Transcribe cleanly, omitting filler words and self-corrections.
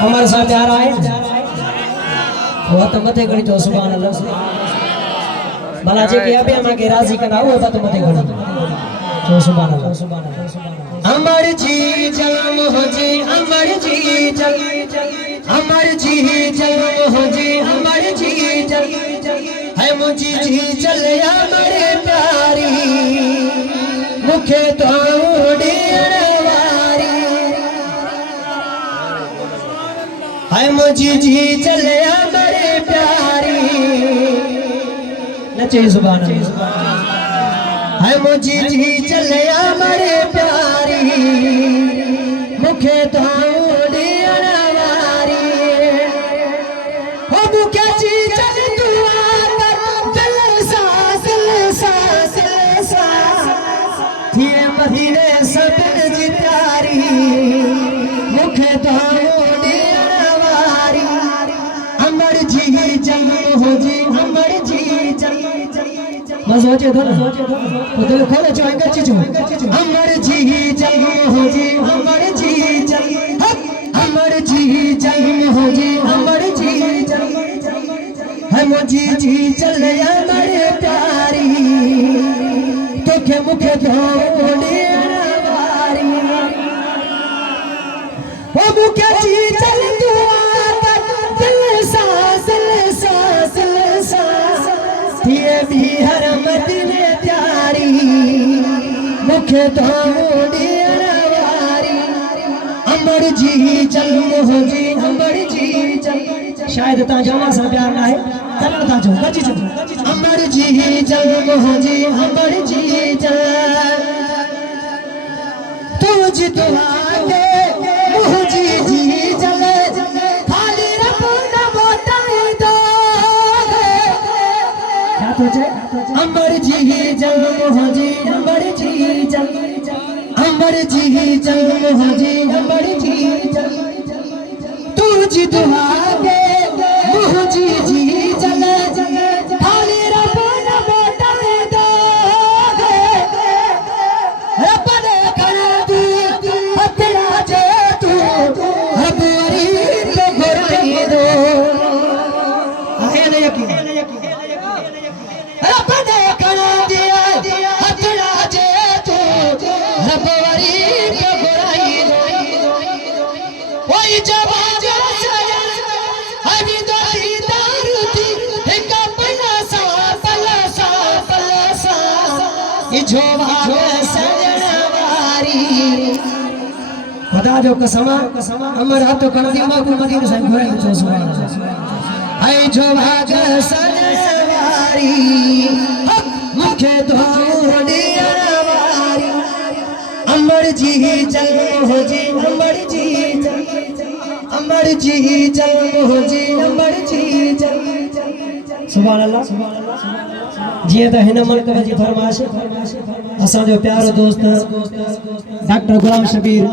हमारे साथ प्यार आए वो तो मते गणी तो सुभान अल्लाह भला जे के अबे मां के राजी कना वो तो मते गणी तो सुभान अल्लाह अमर जी जन्म हो जी अमर जी जल अमर जी जन्म हो जी अमर जी जल है मुझी जी चले अमर प्यारी मुखे तो हाय मुझी जी चले बड़े प्यारी नचे सुभान अल्लाह हाय मुझी जी चले बड़े प्यारी मुखे तो वारी हो मुखे जी चल तू दिल सा थिए मदीने सब जी प्यारी मुखे तो बस हो जे धन तो दिल खोले जो अंदर चीज अमर जी जन्म हो जी अमर जी जन्म अमर जी जन्म हो जी अमर जी जन्म हम जी जी चले अमर प्यारी तो के मुखे धोड़ी वारी ओ मुखे जी चल तू भी हर मदीने प्यारी मुखे तो वारी अमर जी जन्म हो जी अमर जी जन्म शायद ता जमा सा प्यार ना है चल ता जो गजी जो अमर जी जन्म हो जी अमर जी जन्म तुझ दुआ के मुझी जी जले खाली रब अमर जी जन्म हो जी अमर जी जन्म अमर जी जन्म हो जी अमर जी जन्म तुझ दुआ के मुझी जी जले खाली रब न बोतल दो रब ने कर दी हत्या जे तू रब वरी तो घुराई दो है ना यकीन रब ने कर दिया हथड़ा जे तू रब वरी पे बुराई वही जवाब हरी दो दीदार थी एक पलसा ये जवाब सजनवारी खुदा जो कसम अमर हाथ कर दी मां को मदीने से घुराई जो सुभान अल्लाह आई जवाब सजनवारी मुखे धोड़ी वारी अमर जी जन्म हो जी अमर जी अमर जी जन्म हो जी अमर जी सुभान अल्लाह जी तो हिन मुल्क जी फरमाइश असा जो प्यारो दोस्त डॉक्टर गुलाम शबीर